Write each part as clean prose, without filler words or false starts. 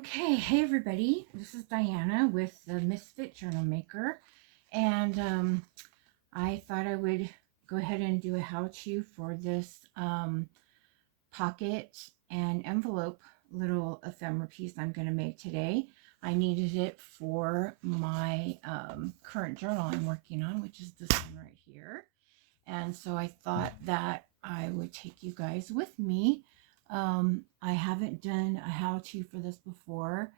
Okay, hey everybody, this is Diana with the Misfit Journal Maker, and I thought I would go ahead and do a how-to for this pocket and envelope little ephemera piece I'm going to make today. I needed it for my current journal I'm working on, which is this one right here, and so I thought that I would take you guys with me. I haven't done a how-to for this before,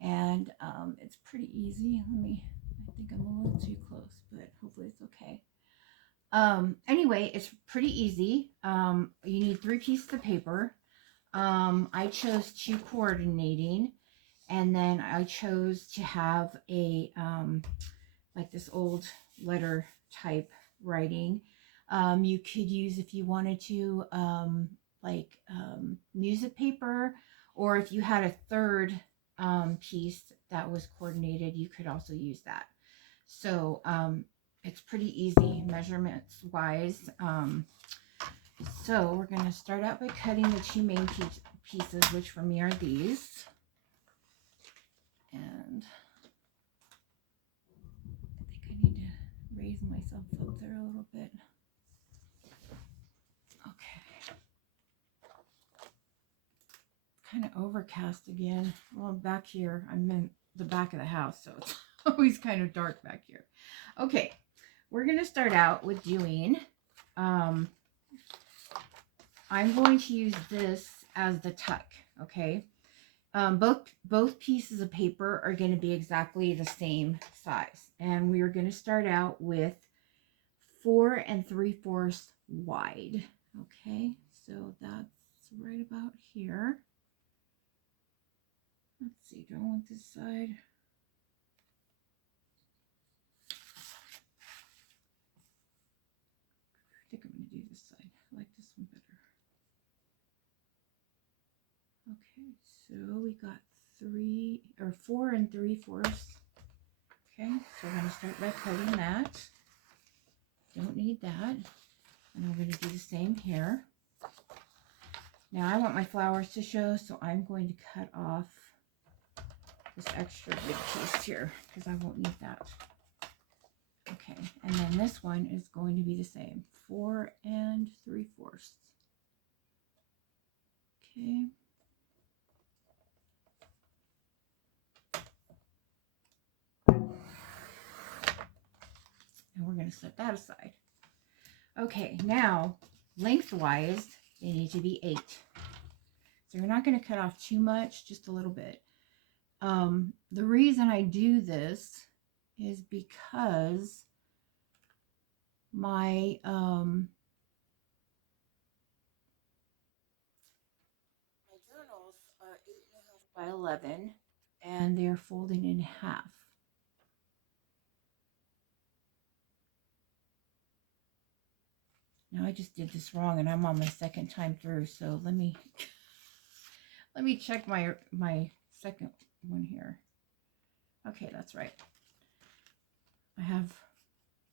and it's pretty easy. I think I'm a little too close, but hopefully it's okay. Anyway, it's pretty easy. You need 3 pieces of paper. I chose 2 coordinating, and then I chose to have a like this old letter type writing. You could use, if you wanted to, music paper, or if you had a third piece that was coordinated, you could also use that. So it's pretty easy measurements wise. So we're going to start out by cutting the 2 main pieces, which for me are these. And I think I need to raise myself up there a little bit. Okay. Kind of overcast again. Well, back here, I'm in the back of the house, so it's always kind of dark back here. Okay, we're going to start out with doing, I'm going to use this as the tuck, okay? Both pieces of paper are going to be exactly the same size, and we are going to start out with 4 3/4 wide. Okay, so that's right about here. Let's see, do I want this side? I think I'm going to do this side. I like this one better. Okay, so we got 4 3/4. Okay, so we're going to start by cutting that. Don't need that. And I'm going to do the same here. Now I want my flowers to show, so I'm going to cut off this extra big piece here because I won't need that. Okay, and then this one is going to be the same, 4 3/4. Okay. And we're going to set that aside. Okay, now lengthwise, they need to be 8. So you're not going to cut off too much, just a little bit. The reason I do this is because my journals are 8.5 by 11, and they're folding in half. Now I just did this wrong, and I'm on my second time through, so let me check my second one here. Okay, that's right.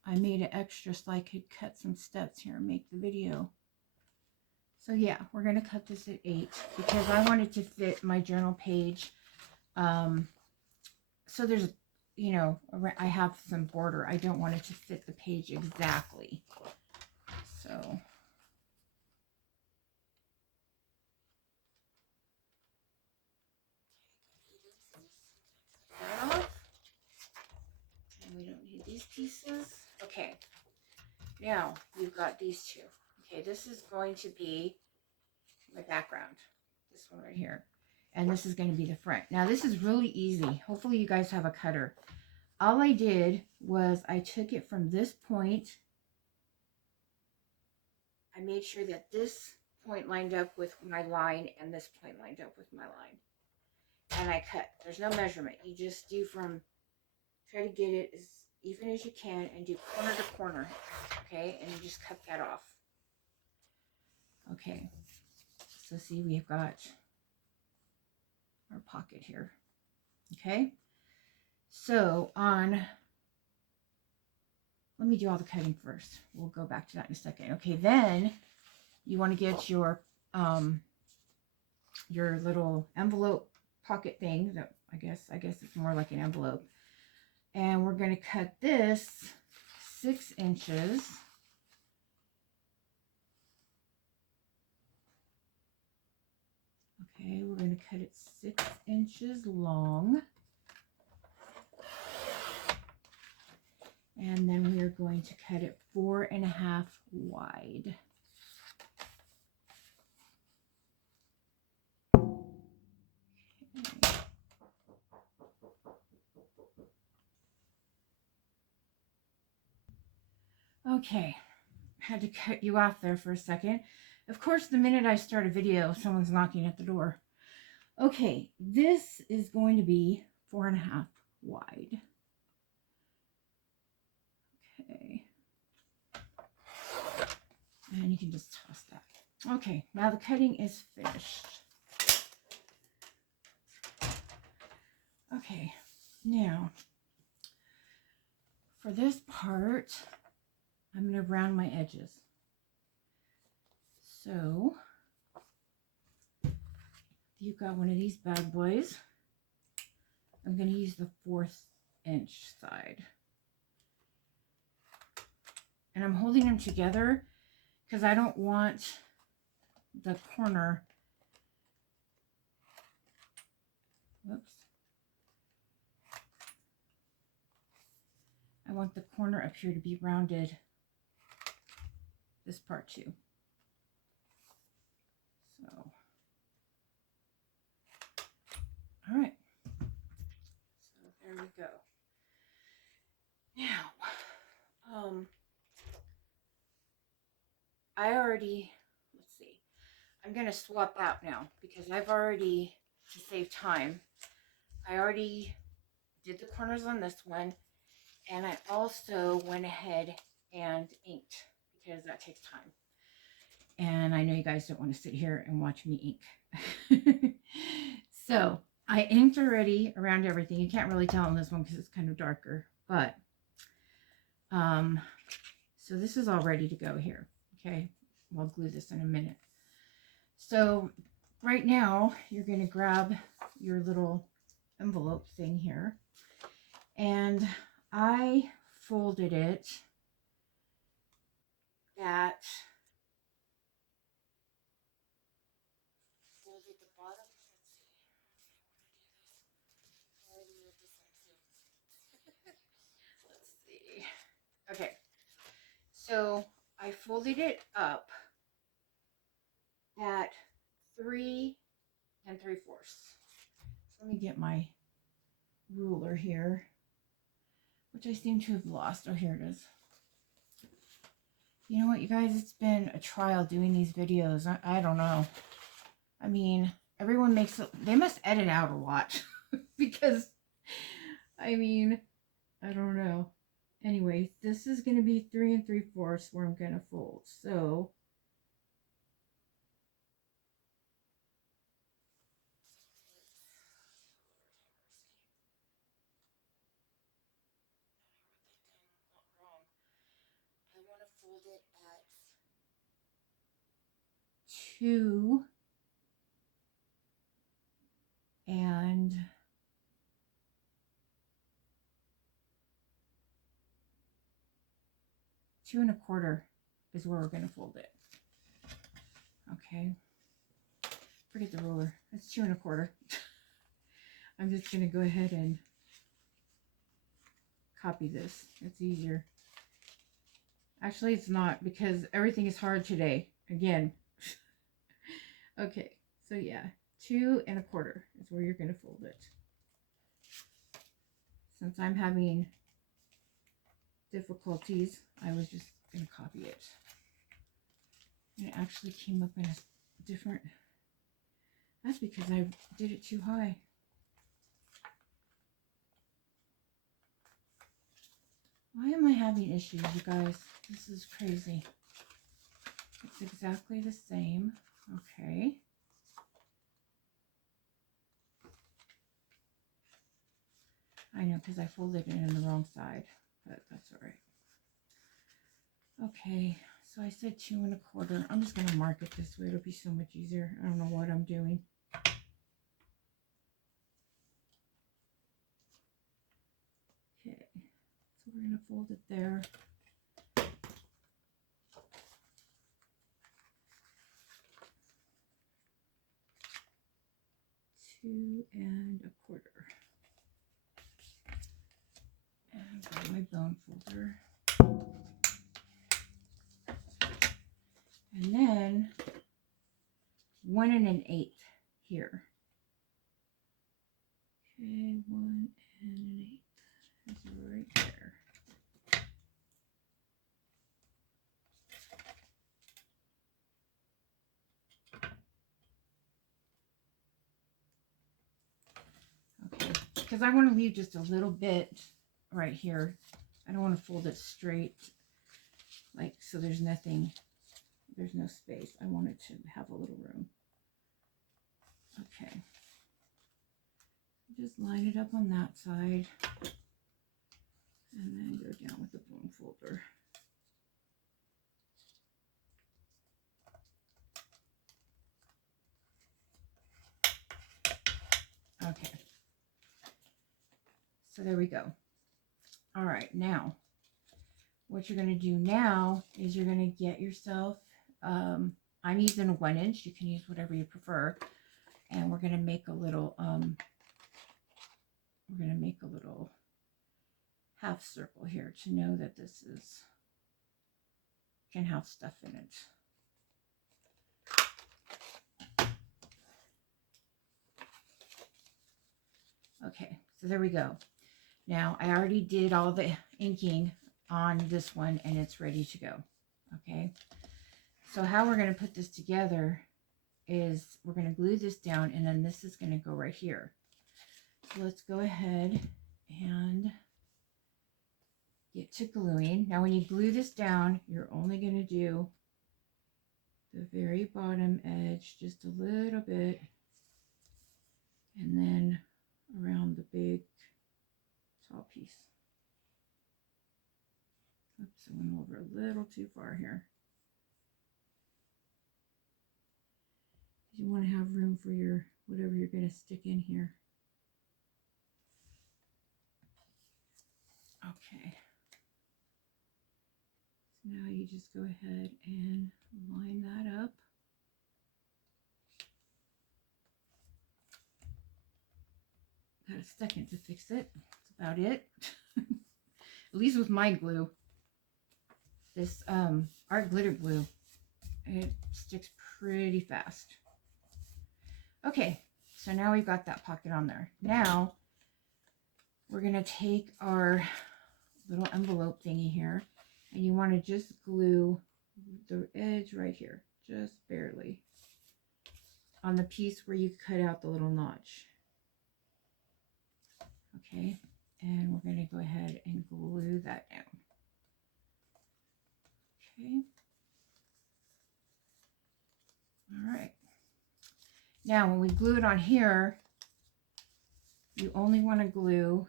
I made it extra so I could cut some steps here and make the video. So yeah, we're going to cut this at 8 because I wanted to fit my journal page. So there's, you know, I have some border. I don't want it to fit the page exactly. So that off. And we don't need these pieces. Okay. Now you've got these 2. Okay, this is going to be my background. This one right here. And this is going to be the front. Now this is really easy. Hopefully you guys have a cutter. All I did was I took it from this point. I made sure that this point lined up with my line and this point lined up with my line. And I cut. There's no measurement. You just do try to get it as even as you can and do corner to corner. Okay, and you just cut that off. Okay, so see, we've got our pocket here. Okay, so let me do all the cutting first. We'll go back to that in a second. Okay, then you want to get your little envelope pocket thing that I guess it's more like an envelope. And we're going to cut this 6 inches. Okay, we're going to cut it 6 inches long. And then we are going to cut it 4.5 wide. Okay, had to cut you off there for a second. Of course, the minute I start a video, someone's knocking at the door. Okay, this is going to be 4.5 wide. Okay. And you can just toss that. Okay, now the cutting is finished. Okay, now for this part, I'm going to round my edges. So you've got one of these bad boys. I'm going to use the 1/4 inch side. And I'm holding them together because I don't want the corner, whoops. I want the corner up here to be rounded, this part too. So, all right. So there we go. Now, I already, let's see, I'm going to swap out now because I've already, to save time, I already did the corners on this one, and I also went ahead and inked because that takes time. And I know you guys don't want to sit here and watch me ink. So I inked already around everything. You can't really tell on this one because it's kind of darker, but so this is all ready to go here. Okay, we'll glue this in a minute. So right now you're going to grab your little envelope thing here, and I folded it at the bottom. Let's see. Okay, so I folded it up at 3 3/4. Let me get my ruler here, which I seem to have lost. Oh, here it is. You know what, you guys, it's been a trial doing these videos. I don't know. I mean, everyone makes it, they must edit out a lot because, I mean, I don't know. Anyway, this is going to be 3 3/4 where I'm going to fold. So I want to fold it at 2 and 2 1/4 is where we're going to fold it. Okay. Forget the ruler. That's 2 1/4. I'm just going to go ahead and copy this. It's easier. Actually, it's not because everything is hard today. Again. Okay. So yeah, 2 1/4 is where you're going to fold it. Since I'm having difficulties, I was just going to copy it. And it actually came up in a different, that's because I did it too high. Why am I having issues, you guys? This is crazy. It's exactly the same. Okay. I know, because I folded it in the wrong side, but that's all right. Okay, so I said 2 1/4. I'm just going to mark it this way. It'll be so much easier. I don't know what I'm doing. we're going to fold it there. 2 1/4. And grab my bone folder. And then 1 1/8 here. Okay, 1 1/8 is right there. Okay, because I want to leave just a little bit right here. I don't want to fold it straight, like, so there's nothing, there's no space. I want it to have a little room. Okay. Just line it up on that side. And then go down with the bone folder. Okay. So there we go. All right, now what you're going to do now is you're going to get yourself, I'm using a 1 inch. You can use whatever you prefer. And we're going to make a little, half circle here to know that this is, can have stuff in it. Okay, so there we go. Now, I already did all the inking on this one, and it's ready to go. Okay, so how we're going to put this together is we're going to glue this down, and then this is going to go right here. So let's go ahead and get to gluing. Now, when you glue this down, you're only going to do the very bottom edge just a little bit, and then around the big top piece. Oops, I went over a little too far here. You want to have room for your whatever you're going to stick in here. Okay. So now you just go ahead and line that up. Got a second to fix it. That's about it. At least with my glue. This art glitter glue, it sticks pretty fast. Okay, so now we've got that pocket on there. Now we're going to take our little envelope thingy here, and you want to just glue the edge right here, just barely, on the piece where you cut out the little notch. Okay, and we're going to go ahead and glue that down. Okay. All right. Now, when we glue it on here, you only want to glue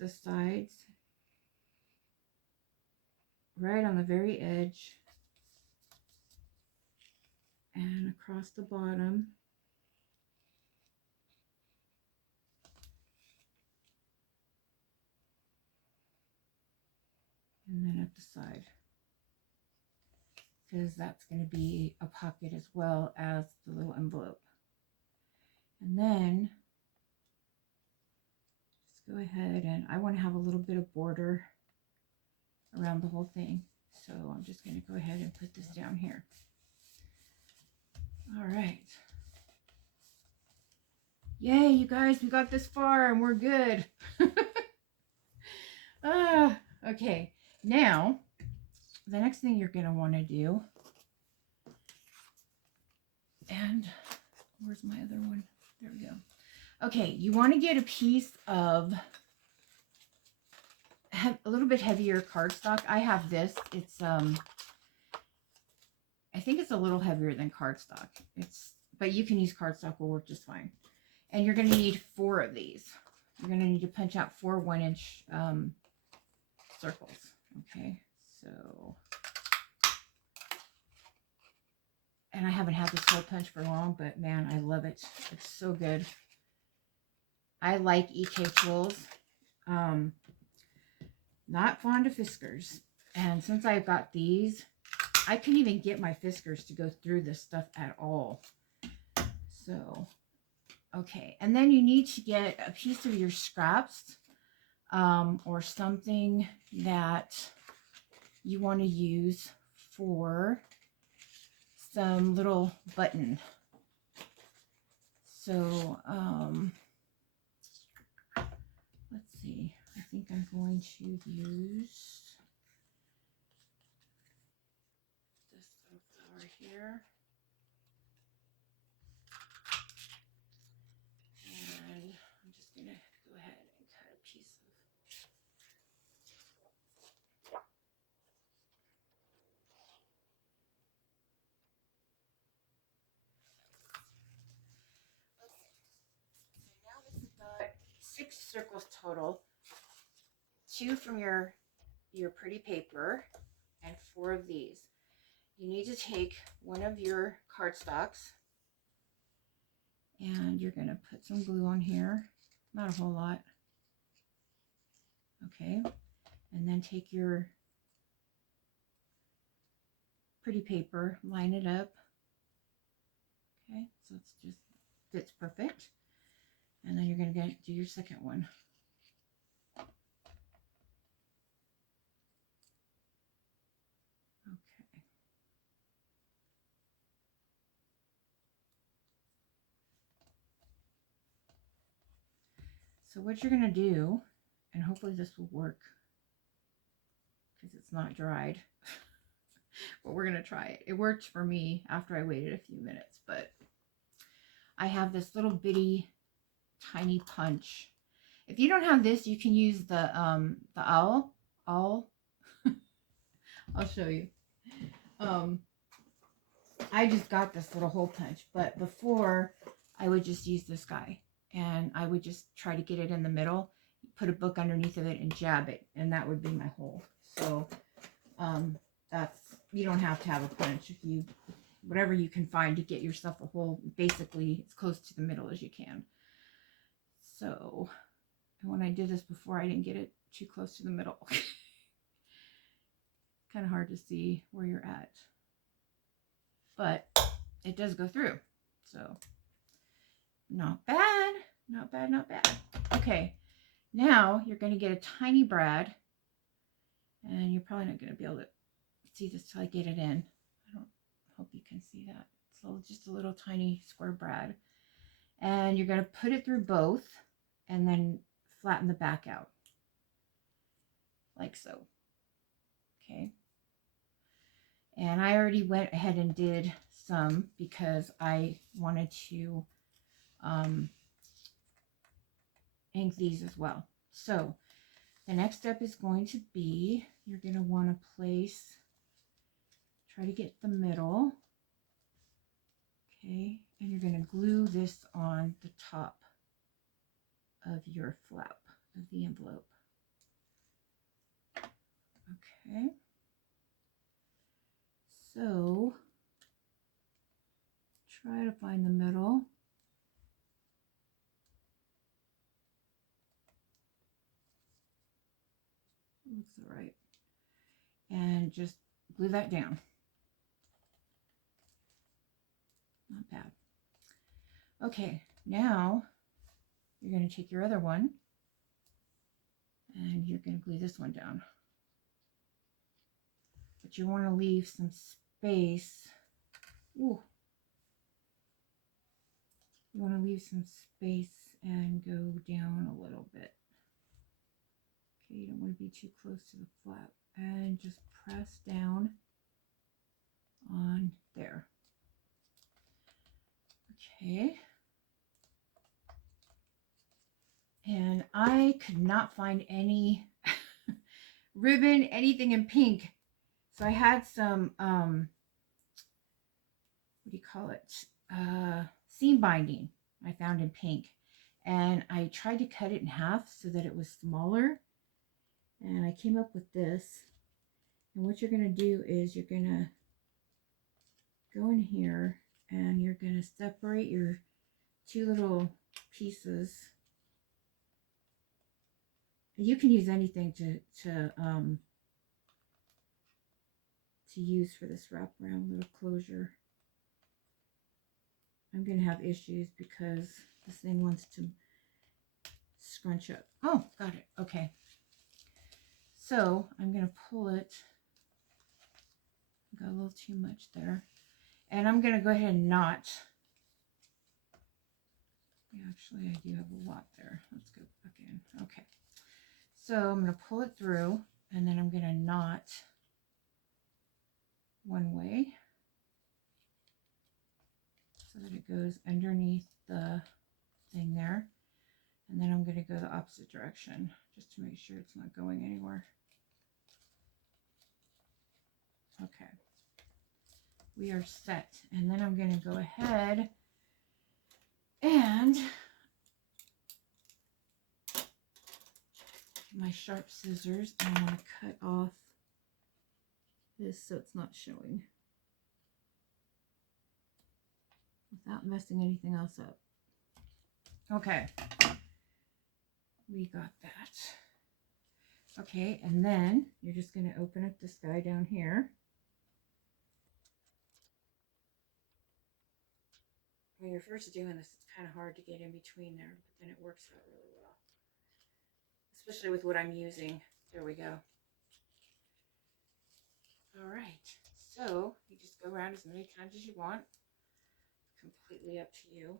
the sides right on the very edge and across the bottom. And then at the side, because that's going to be a pocket as well as the little envelope. And then just go ahead, and I want to have a little bit of border around the whole thing. So I'm just going to go ahead and put this down here. All right. Yay, you guys, we got this far and we're good. Okay. Now, the next thing you're going to want to do, and where's my other one? There we go. Okay, you want to get a piece of a little bit heavier cardstock. I have this. It's I think it's a little heavier than cardstock. But you can use cardstock, will work just fine. And you're going to need 4 of these. You're going to need to punch out 4 1-inch circles. Okay, so, and I haven't had this hole punch for long, but man, I love it. It's so good. I like EK tools. Not fond of Fiskars. And since I've got these, I couldn't even get my Fiskars to go through this stuff at all. So, okay. And then you need to get a piece of your scraps or something that you want to use for some little button. So, let's see. I think I'm going to use this little flower here. And I'm just going to go ahead and cut a piece of. So now this has got 6 circles total. 2 from your pretty paper and 4 of these. You need to take one of your cardstocks and you're going to put some glue on here. Not a whole lot. Okay. And then take your pretty paper, line it up. Okay, so it's just fits perfect. And then you're going to do your second one. Okay. So what you're going to do, and hopefully this will work because it's not dried, but we're going to try it. It worked for me after I waited a few minutes, but I have this little bitty tiny punch. If you don't have this, you can use the owl. I'll show you. I just got this little hole punch, but before I would just use this guy and I would just try to get it in the middle, put a book underneath of it and jab it, and that would be my hole. So that's, you don't have to have a punch. If you, whatever you can find to get yourself a hole, basically as close to the middle as you can. So, and when I did this before, I didn't get it too close to the middle. Kind of hard to see where you're at, but it does go through. So not bad, not bad, not bad. Okay, now you're going to get a tiny brad, and you're probably not going to be able to see this till I get it in. I don't hope you can see that. So just a little tiny square brad, and you're going to put it through both and then flatten the back out like so. Okay, and I already went ahead and did some because I wanted to ink these as well. So the next step is going to be, you're going to want to place, try to get the middle, okay, and you're going to glue this on the top of your flap of the envelope. Okay, so try to find the middle. Looks all right. And just glue that down. Not bad. Okay, now you're going to take your other one and you're going to glue this one down. But you want to leave some space. Ooh. You want to leave some space and go down a little bit. Okay, you don't want to be too close to the flap. And just press down on there. Okay. And I could not find any ribbon, anything in pink. So I had some, what do you call it? Seam binding I found in pink. And I tried to cut it in half so that it was smaller. And I came up with this. And what you're going to do is you're going to go in here and you're going to separate your 2 little pieces You can use anything to use for this wraparound little closure. I'm going to have issues because this thing wants to scrunch up. Oh, got it. Okay. So I'm going to pull it. Got a little too much there. And I'm going to go ahead and knot. Actually, I do have a lot there. Let's go back in. Okay. So I'm going to pull it through, and then I'm going to knot one way so that it goes underneath the thing there. And then I'm going to go the opposite direction just to make sure it's not going anywhere. Okay. We are set. And then I'm going to go ahead and my sharp scissors, and I'm going to cut off this so it's not showing without messing anything else up. Okay, we got that. Okay, and then you're just going to open up this guy down here. When you're first doing this, it's kind of hard to get in between there, but then it works out really well, especially with what I'm using. There we go. All right, so you just go around as many times as you want. Completely up to you.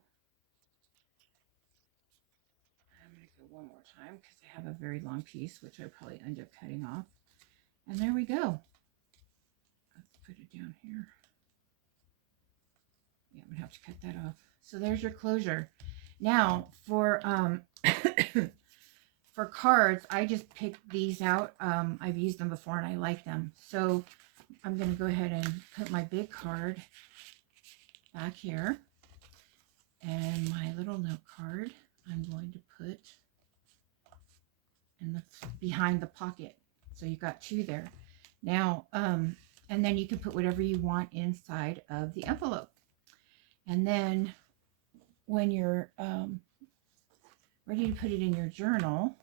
I'm going to go one more time because I have a very long piece, which I probably end up cutting off. And there we go. Let's put it down here. Yeah, I'm going to have to cut that off. So there's your closure. Now, for for cards, I just picked these out. I've used them before and I like them. So I'm going to go ahead and put my big card back here. And my little note card, I'm going to put in the behind the pocket. So you've got two there. Now, and then you can put whatever you want inside of the envelope. And then when you're ready to put it in your journal,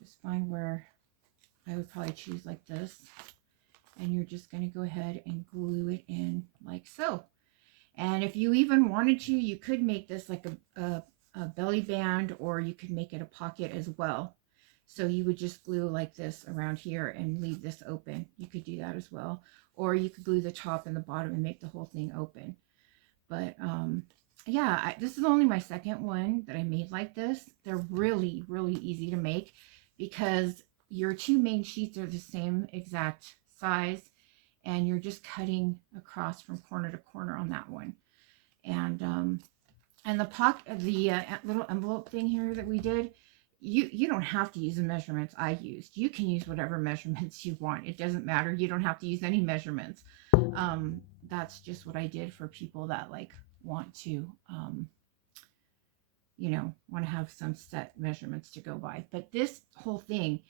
just find where I would probably choose like this. And you're just going to go ahead and glue it in like so. And if you even wanted to, you could make this like a belly band, or you could make it a pocket as well. So you would just glue like this around here and leave this open. You could do that as well. Or you could glue the top and the bottom and make the whole thing open. But yeah, this is only my second one that I made like this. They're really, really easy to make because your two main sheets are the same exact size. And you're just cutting across from corner to corner on that one. And the little envelope thing here that we did, you don't have to use the measurements I used. You can use whatever measurements you want. It doesn't matter. You don't have to use any measurements. That's just what I did for people that like want to, want to have some set measurements to go by. But this whole thing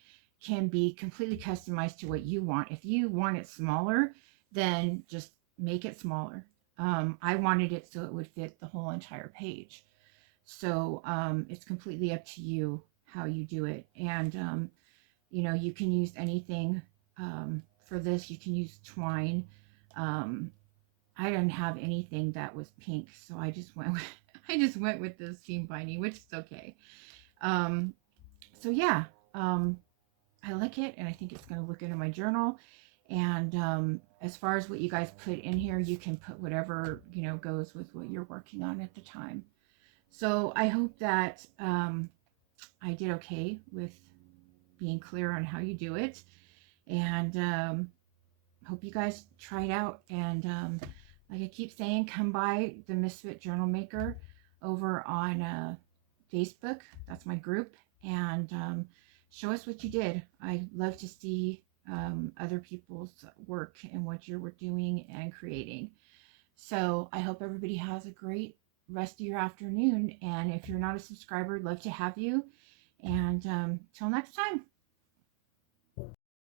can be completely customized to what you want. If you want it smaller, then just make it smaller. I wanted it so it would fit the whole entire page. So it's completely up to you how you do it. And, you can use anything for this. You can use twine. I didn't have anything that was pink, so I just went with the seam binding, which is okay. So yeah, I like it, and I think it's going to look good in my journal. And as far as what you guys put in here, you can put whatever, goes with what you're working on at the time. So I hope that I did okay with being clear on how you do it. And hope you guys try it out. And like I keep saying, come by the Misfit Journal Maker over on Facebook. That's my group. And show us what you did. I love to see other people's work and what you're doing and creating. So I hope everybody has a great rest of your afternoon. And if you're not a subscriber, I'd love to have you. And till next time.